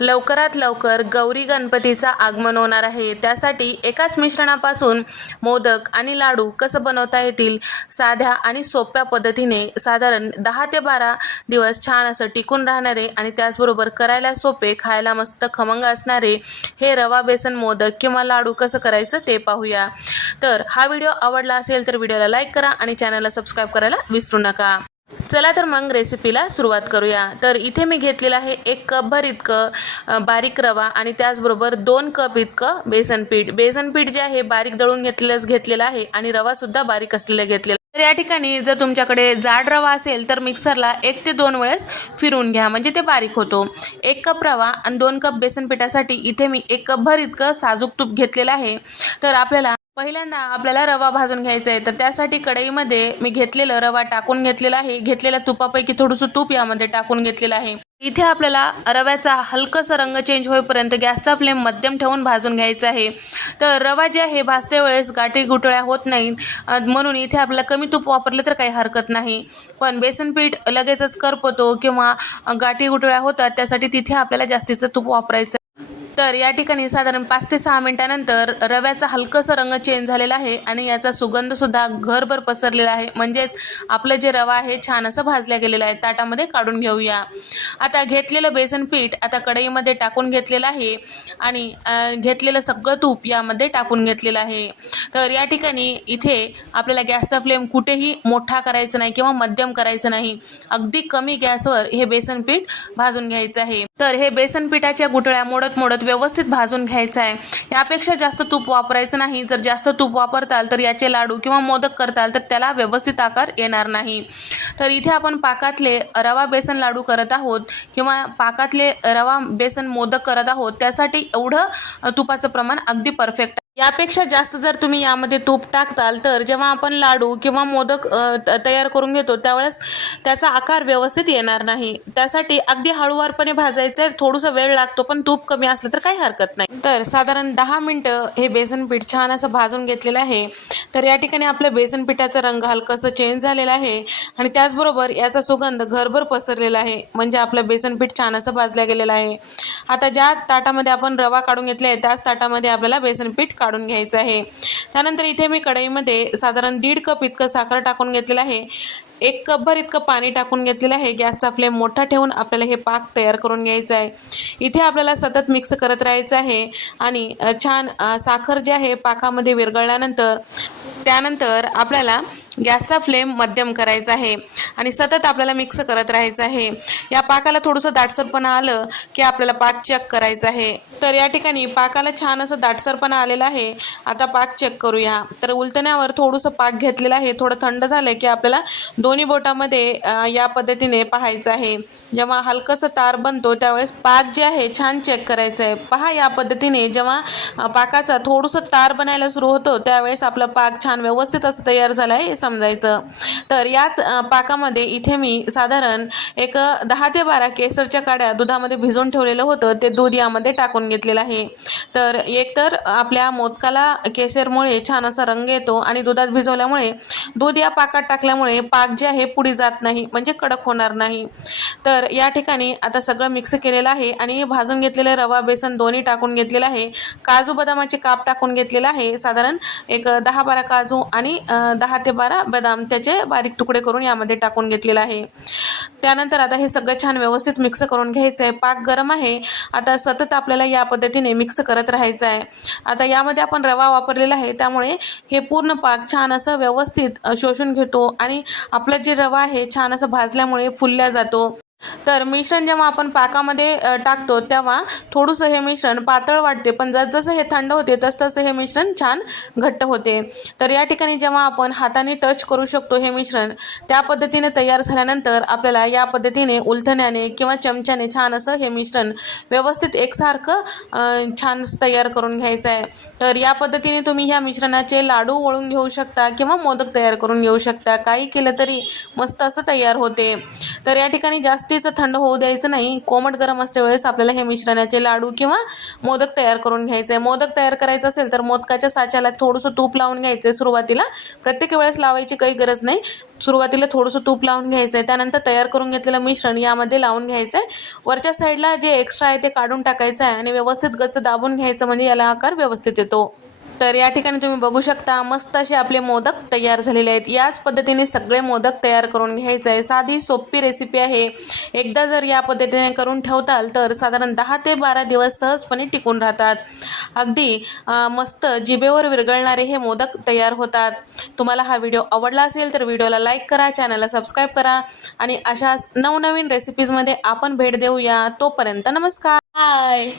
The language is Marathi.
लवकरात लवकर गौरी गणपतीचा आगमन होणार आहे. त्यासाठी एकाच मिश्रणापासून मोदक आणि लाडू कसं बनवता येतील? साध्या आणि सोप्या पद्धतीने साधारण दहा ते बारा दिवस छान असं टिकून राहणारे आणि त्याचबरोबर करायला सोपे खायला मस्त खमंग असणारे हे रवा बेसन मोदक किंवा लाडू कसं करायचं ते पाहूया. तर हा व्हिडिओ आवडला असेल तर व्हिडिओला लाईक करा आणि चॅनलला सबस्क्राईब करायला विसरू नका. चला तर मग रेसिपीला सुरुवात करूया. तर इथे मी घेतलेलं आहे एक कपभर इतकं बारीक रवा आणि त्याचबरोबर दोन कप इतकं बेसन पीठ. बेसन पीठ जे आहे बारीक दळून घेतलेलंच घेतलेलं आहे आणि रवासुद्धा बारीक असलेलं घेतलेला तर या ठिकाणी जर तुमच्याकडे जाड रवा असेल तर मिक्सरला एक ते दोन वेळेस फिरून घ्या. म्हणजे ते बारीक होतो. एक कप रवा आणि दोन कप बेसन पिठासाठी इथे मी एक कपभर इतकं साजूक तूप घेतलेलं आहे. तर आपल्याला पहिल्यांदा आपल्याला रवा भाजून घ्यायचा आहे तर त्यासाठी कढईमध्ये मी घेतलेलं रवा टाकून घेतलेला आहे. घेतलेल्या तुपापैकी थोडंसं तूप यामध्ये टाकून घेतलेलं आहे. इथे आपल्याला रव्याचा हलकसा रंग चेंज होईपर्यंत गॅसचा फ्लेम मध्यम ठेवून भाजून घ्यायचा आहे. तर रवा जे आहे भाजते वेळेस गाठी गुटळ्या होत नाहीत. म्हणून इथे आपल्याला कमी तूप वापरलं तर काही हरकत नाही. पण बेसन पीठ लगेचच करपतो किंवा गाठी गुटळ्या होतात त्यासाठी तिथे आपल्याला जास्तीचं तूप वापरायचं तर या ठिकाणी साधारण पाच ते सहा मिनिटानंतर रव्याचा हलकसं रंग चेंज झालेला आहे आणि याचा सुगंध सुद्धा घरभर पसरलेला आहे. म्हणजेच आपलं जे रवा आहे छान असं भाजल्या गेलेलं आहे. ताटामध्ये काढून घेऊया. आता घेतलेलं बेसन पीठ आता कढईमध्ये टाकून घेतलेलं आहे आणि घेतलेलं सगळं तूप यामध्ये टाकून घेतलेलं आहे. तर या ठिकाणी इथे आपल्याला गॅसचा फ्लेम कुठेही मोठा करायचा नाही किंवा मध्यम करायचं नाही. अगदी कमी गॅसवर हे बेसन पीठ भाजून घ्यायचं आहे. तर हे बेसन पिठाच्या गुटळ्या मोडत मोडत व्यवस्थित भाजून घ्यायचं आहे यापेक्षा जास्त तूप वापरायचं नाही. जर जास्त तूप वापरताल तर याचे लाडू किंवा मोदक करताल तर त्याला व्यवस्थित आकार येणार नाही. तर इथे आपण पाकातले रवा बेसन लाडू करत आहोत किंवा पाकातले रवा बेसन मोदक करत आहोत. त्यासाठी एवढं तुपाचं प्रमाण अगदी परफेक्ट यापेक्षा जास्त जर तुम्ही यामध्ये तूप टाकताल तर जेव्हा आपण लाडू किंवा मोदक त- तयार करून घेतो त्यावेळेस त्याचा आकार व्यवस्थित येणार नाही. त्यासाठी अगदी हळूवारपणे भाजायचं आहे थोडंसं वेळ लागतो पण तूप कमी असलं तर काही हरकत नाही. तर साधारण दहा मिनटं हे बेसन पीठ छान असं भाजून घेतलेलं आहे. तर या ठिकाणी आपलं बेसन पिठाचा रंग हलकंसं चेंज झालेला आहे आणि त्याचबरोबर याचा सुगंध घरभर पसरलेला आहे. म्हणजे आपलं बेसन पीठ छान असं भाजलं गेलेलं आहे. आता ज्या ताटामध्ये आपण रवा काढून घेतला आहे त्याच ताटामध्ये आपल्याला बेसन पीठ काढून घ्यायचं आहे. त्यानंतर इथे मी कढईमध्ये साधारण दीड कप इतकं साखर टाकून घेतलेलं आहे. एक कपभर इतकं पाणी टाकून घेतलेलं आहे. गॅसचा फ्लेम मोठा ठेवून आपल्याला हे पाक तयार करून घ्यायचं आहे. इथे आपल्याला सतत मिक्स करत राहायचं आहे आणि छान साखर जे आहे पाकामध्ये विरघळल्यानंतर त्यानंतर आपल्याला गॅसचा फ्लेम मध्यम करायचा आहे आणि सतत आपल्याला मिक्स करत राहायचं आहे. या पाकाला थोडंसं दाटसरपणा आलं की आपल्याला पाक चेक करायचा आहे. तर या ठिकाणी पाकाला छान असं दाटसरपणा आलेला आहे. आता पाक चेक करूया. तर उलटण्यावर थोडंसं पाक घेतलेलं आहे. थोडं थंड झालं की आपल्याला दोन्ही बोटामध्ये या पद्धतीने पाहायचं आहे. जेव्हा हलकंसं तार बनतो त्यावेळेस पाक जे आहे छान चेक करायचं आहे. पहा या पद्धतीने जेव्हा पाकाचा थोडंसं तार बनायला सुरू होतो त्यावेळेस आपलं पाक छान व्यवस्थित असं तयार झालं आहे. समजायचं. तर याच पाकामध्ये इथे मी साधारण एक दहा ते बारा केसरच्या काड्या दुधामध्ये भिजून ठेवलेलं होतं. ते दूध यामध्ये टाकून घेतलेलं आहे. तर एकतर आपल्या मोदकाला केसरमुळे छान असा रंग येतो आणि दुधात भिजवल्यामुळे दूध या पाकात टाकल्यामुळे पाक जे आहे पुढे जात नाही म्हणजे कडक होणार नाही. तर या ठिकाणी आता सगळं मिक्स केलेलं आहे आणि भाजून घेतलेलं रवा बेसन दोन्ही टाकून घेतलेलं आहे. काजू बदामाचे काप टाकून घेतलेलं आहे. साधारण एक दहा बारा काजू आणि दहा ते बारा बदाम त्याचे बारीक तुकडे करून यामध्ये टाकून घेतलेलं आहे. त्यानंतर आता हे सगळं छान व्यवस्थित मिक्स करून घ्यायचं आहे पाक गरम आहे. आता सतत आपल्याला या पद्धतीने मिक्स करत राहायचं आहे आता यामध्ये आपण रवा वापरलेला आहे. त्यामुळे हे पूर्ण पाक छान असं व्यवस्थित शोषून घेतो आणि आपला जे रवा आहे छान असं भाजल्यामुळे फुलल्या जातो. तर मिश्रण जेव्हा आपण पाकामध्ये टाकतो तेव्हा थोडंसं हे मिश्रण पातळ वाटते. पण जसजसं हे थंड होते तसतसं हे मिश्रण छान घट्ट होते. तर या ठिकाणी जेव्हा आपण हाताने टच करू शकतो हे मिश्रण त्या पद्धतीने तयार झाल्यानंतर आपल्याला या पद्धतीने उलथण्याने किंवा चमच्याने छान असं हे मिश्रण व्यवस्थित एकसारखं छान तयार करून घ्यायचं आहे. तर या पद्धतीने तुम्ही ह्या मिश्रणाचे लाडू वळून घेऊ शकता किंवा मोदक तयार करून घेऊ शकता. काही केलं तरी मस्त असं तयार होते. तर या ठिकाणी जास्तीचं जास्तीच थंड होऊ द्यायचं नाही. कोमट गरम असते वेळेस आपल्याला हे मिश्रणाचे लाडू किंवा मोदक तयार करून घ्यायचे. आहे मोदक तयार करायचं असेल तर मोदकाच्या साच्याला थोडंसं तूप लावून घ्यायचं आहे सुरुवातीला. प्रत्येक वेळेस लावायची काही गरज नाही. सुरुवातीला थोडंसं तूप लावून घ्यायचं आहे त्यानंतर तयार करून घेतलेलं मिश्रण यामध्ये लावून घ्यायचं आहे वरच्या साईडला जे एक्स्ट्रा आहे ते काढून टाकायचं आहे आणि व्यवस्थित गच्च दाबून घ्यायचं म्हणजे याला आकार व्यवस्थित येतो. तर या ठिकाणी तुम्ही बघू शकता मस्त असे आपले मोदक तयार झालेले आहेत. याच पद्धतीने सगळे मोदक तयार करून घ्यायचं आहे. साधी सोपी रेसिपी आहे. एकदा जर या पद्धतीने करून ठेवताल तर साधारण दहा ते बारा दिवस सहजपणे टिकून राहतात. अगदी मस्त जिभेवर विरघळणारे हे मोदक तयार होतात. तुम्हाला हा व्हिडिओ आवडला असेल तर व्हिडिओला लाईक करा चॅनलला सबस्क्राईब करा आणि अशाच नवनवीन रेसिपीजमध्ये आपण भेट देऊया. तोपर्यंत नमस्कार. हाय